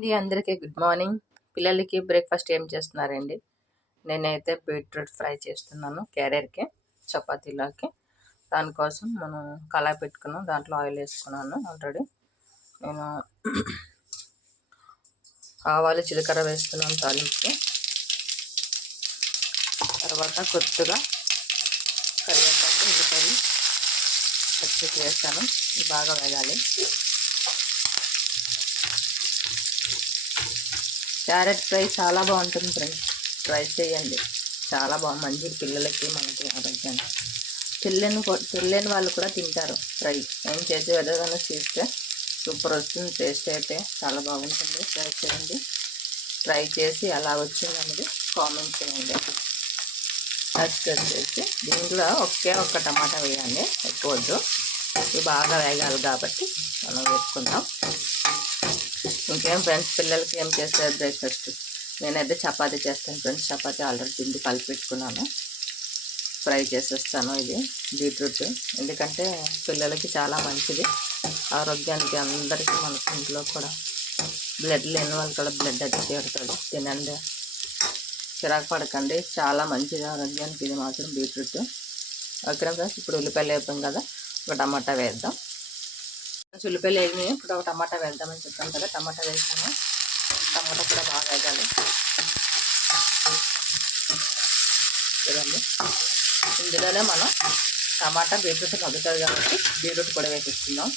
అందరికీ good morning. పిల్లలకి breakfast ఏం చేస్తున్నారండి? నేనైతే బీట్రూట్ ఫ్రై చేస్తున్నాను క్యారియర్కి, చపాతీలోకి. దానికోసం మనం కళాయి పెట్టుకున్నాం, దాంట్లో ఆయిల్ వేసుకున్నాను ఆల్రెడీ. నేను ఆవాలు జీలకర్ర వేస్తున్నాను తాలింపుకి. తర్వాత కొద్దిగా కరివేపాకు ఉల్లిపాయలు పచ్చి వేస్తాను, ఇది బాగా వేగాలి. క్యారెట్ ఫ్రై చాలా బాగుంటుంది ఫ్రెండ్స్, ట్రై చేయండి. చాలా మంచిది పిల్లలకి, మనకి ఆరోగ్యానికి. తెలియని వాళ్ళు కూడా తింటారు. ఫ్రై ఏం చేసి ఏదైనా చేస్తే సూపర్ వస్తుంది. టేస్ట్ అయితే చాలా బాగుంటుంది. ట్రై చేయండి. ట్రై చేసి ఎలా వచ్చిందనేది కామెంట్ చేయండి. నెక్స్ట్ వచ్చేసి దీంట్లో ఒక్క టమాటా వేయండి, ఎక్కువ వద్దు. ఇది బాగా వేగాలి కాబట్టి మనం వేసుకుందాం. ఇంకేం ఫ్రెండ్స్, పిల్లలకి ఏం చేస్తారు బ్రేక్ఫాస్ట్? నేనైతే చపాతీ చేస్తాను ఫ్రెండ్స్. చపాతీ ఆల్రెడీ పిండి కలిపి పెట్టుకున్నాను, ఫ్రై చేసేస్తాను. ఇది బీట్రూట్ ఎందుకంటే పిల్లలకి చాలా మంచిది, ఆరోగ్యానికి. అందరికీ మన ఇంట్లో కూడా బ్లడ్ లేని వాళ్ళు కూడా బ్లడ్ అది చేరుతుంది. తినండి, చిరాకు పడకండి, చాలా మంచిది ఆరోగ్యానికి ఇది మాత్రం బీట్రూట్. ఓకేనా ఫ్రెండ్స్, ఇప్పుడు ఉల్లిపాయలు వేపాం కదా, ఒక టమాటా వేద్దాం. ఉల్లిపాయలు వేగి ఇప్పుడు ఒక టమాటా వేద్దామని చెప్పాను కదా, టమాటా వేసాను. టమాటా కూడా బాగా వేగాలి చూడండి. ఇందులోనే మనం టమాటా బీట్రూట్ మగ్గుతుంది కాబట్టి బీట్రూట్ కూడా వేసేస్తున్నాం.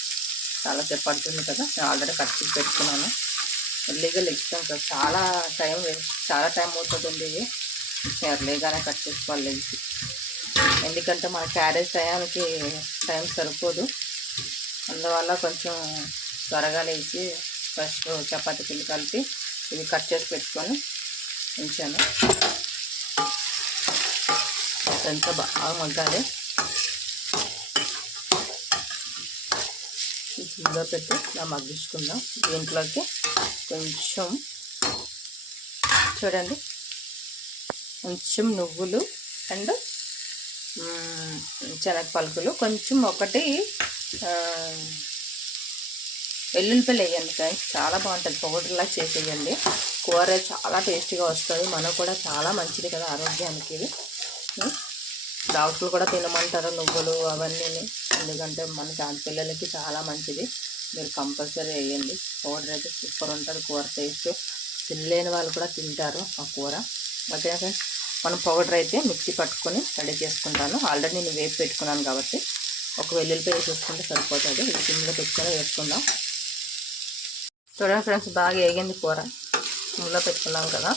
చాలాసేపు పడుతుంది కదా, నేను ఆల్రెడీ కట్ చేసి పెట్టుకున్నాను. ఎర్లీగా లెగ్స్తాం కదా, చాలా టైం అవుతుంది. ఇది ఎర్లీగానే కట్ చేసుకోవాలి లెగ్స్, ఎందుకంటే మన క్యారేజ్ టైం సరిపోదు. అందువల్ల కొంచెం త్వరగా లేచి ఫస్ట్ చపాతీ పిండి కలిపి ఇది కట్ చేసి పెట్టుకొని ఉంచాను. ఎంత బాగా మగ్గాలి. సిమ్లో పెట్టి ఇలా మగ్గించుకుందాం. దీంట్లోకి కొంచెం చూడండి, కొంచెం నువ్వులు అండ్ శనగ పలుకులు, కొంచెం ఒకటి వెల్లుల్లిపాయలు వేయండి ఫ్రెండ్స్. చాలా బాగుంటుంది, పౌడర్లా చేసేయండి. కూర చాలా టేస్టీగా వస్తుంది, మనకు కూడా చాలా మంచిది కదా ఆరోగ్యానికి. ఇది డాక్టర్లు కూడా తినమంటారు నువ్వులు అవన్నీ, ఎందుకంటే మనకి ఆడపిల్లలకి చాలా మంచిది. మీరు కంపల్సరీ వేయండి. పౌడర్ అయితే సూపర్ ఉంటుంది, కూర టేస్ట్. తినలేని వాళ్ళు కూడా తింటారు ఆ కూర. ఓకేనా ఫ్రెండ్స్, మనం పౌడర్ అయితే మిక్సీ పట్టుకొని రెడీ చేసుకుంటాను. ఆల్రెడీ నేను వేసి పెట్టుకున్నాను కాబట్టి ఒక వెల్లుల్లిపాయ వేసేసుకుంటే సరిపోతుంది. ఇది సిమ్లో పెట్టుకొని వేసుకుందాం. చూడండి ఫ్రెండ్స్, బాగా వేగింది కూర, సిమ్లో పెట్టుకున్నాం కదా.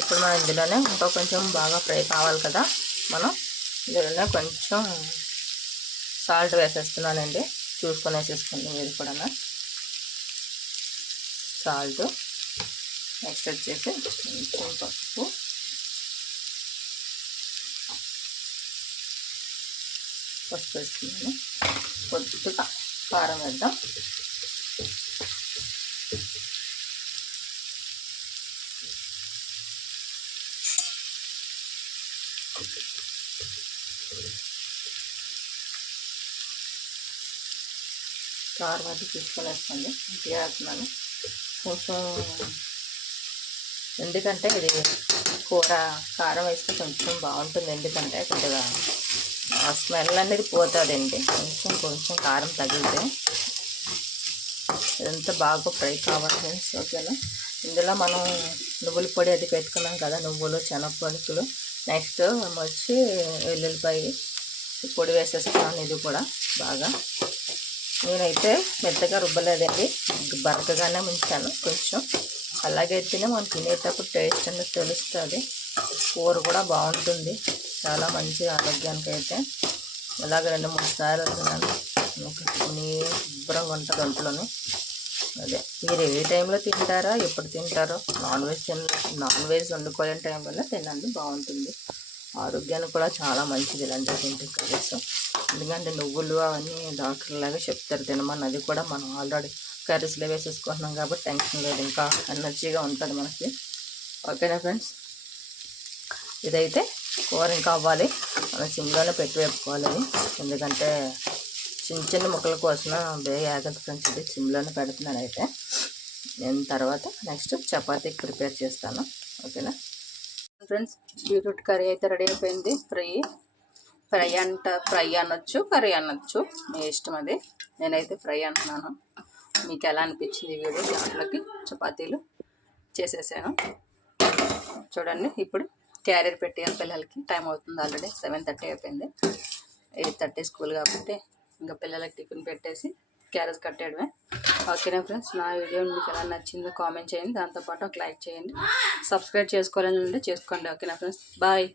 ఇప్పుడు మనం ఇందులోనే ఇంకా కొంచెం బాగా ఫ్రై కావాలి కదా, మనం ఇందులోనే కొంచెం సాల్ట్ వేసేస్తున్నానండి. చూసుకొని వేసేసుకోండి మీరు కూడా. సాల్ట్, నెక్స్ట్ వచ్చేసి కొంచెం పసుపు, వేస్తున్నాను. కొద్దిగా కారం వేద్దాం. కారం అది తీసుకొని వేసుకోండి, ఇంటికి వేస్తున్నాను కొంచెం. ఎందుకంటే ఇది కూర కారం వేస్తే కొంచెం బాగుంటుంది, ఎందుకంటే కొద్దిగా స్మెల్ అనేది పోతుందండి. కొంచెం కారం తగిలితే ఇదంతా బాగా ఫ్రై కావాలి ఫ్రెండ్స్. ఓకేనా, ఇందులో మనం నువ్వుల పొడి అది పెట్టుకున్నాం కదా, నువ్వులు శనగపలుకులు, నెక్స్ట్ వచ్చి వెల్లుల్లిపాయ పొడి వేసేస్తున్నాను. ఇది కూడా బాగా నేనైతే మెత్తగా రుబ్బలేదండి, బరకగానే ఉంచాను కొంచెం. అలాగైతేనే మనం తినేటప్పుడు టేస్ట్ అనేది తెలుస్తుంది, కూర కూడా బాగుంటుంది, చాలా మంచి ఆరోగ్యానికి. అయితే ఇలాగ 2-3 సార్లు తిన్నాను, శుభ్రంగా ఉంటుంది ఒంట్లోని. అదే మీరు ఏ టైంలో తింటారో, ఎప్పుడు తింటారో, నాన్ వెజ్ వండుకోలేని టైంలో తినండి, బాగుంటుంది. ఆరోగ్యానికి కూడా చాలా మంచిది ఇలాంటి తింటే కర్రీస్. ఎందుకంటే నువ్వులు అవన్నీ డాక్టర్లాగా చెప్తారు తినమని, అది కూడా మనం ఆల్రెడీ కర్రీస్లో వేసేసుకుంటున్నాం కాబట్టి టెన్షన్ లేదు, ఇంకా ఎనర్జీగా ఉంటుంది మనకి. ఓకేనా ఫ్రెండ్స్, ఇదైతే కూర ఇంకా అవ్వాలి, మనం సిమ్లోనే పెట్టి వేపుకోవాలి. ఎందుకంటే చిన్న ముక్కల కోసం బేగా ఆగదు ఫ్రెండ్స్, ఇది సిమ్లోనే పెడుతున్నాను. అయితే నేను తర్వాత నెక్స్ట్ చపాతీకి ప్రిపేర్ చేస్తాను. ఓకేనా ఫ్రెండ్స్, బీట్రూట్ కర్రీ అయితే రెడీ అయిపోయింది. ఫ్రై అనొచ్చు, కర్రీ అనొచ్చు, మీ ఇష్టం అది. నేనైతే ఫ్రై అంటున్నాను. మీకు ఎలా అనిపించింది ఈ వీడియో? దాంట్లోకి చపాతీలు చేసేసాను చూడండి. ఇప్పుడు క్యారియర్ పెట్టేయాలి పిల్లలకి. టైం అవుతుంది, ఆల్రెడీ 7:30 అయిపోయింది. 8:30 స్కూల్ కాబట్టి ఇంకా పిల్లలకి టిఫిన్ పెట్టేసి క్యారేజ్ కట్టేయడమే. ఓకేనా ఫ్రెండ్స్, నా వీడియో మీకు ఎలా నచ్చిందో కామెంట్ చేయండి. దాంతోపాటు ఒక లైక్ చేయండి. సబ్స్క్రైబ్ చేసుకోవాలని ఉంటే చేసుకోండి. ఓకేనా ఫ్రెండ్స్, బాయ్.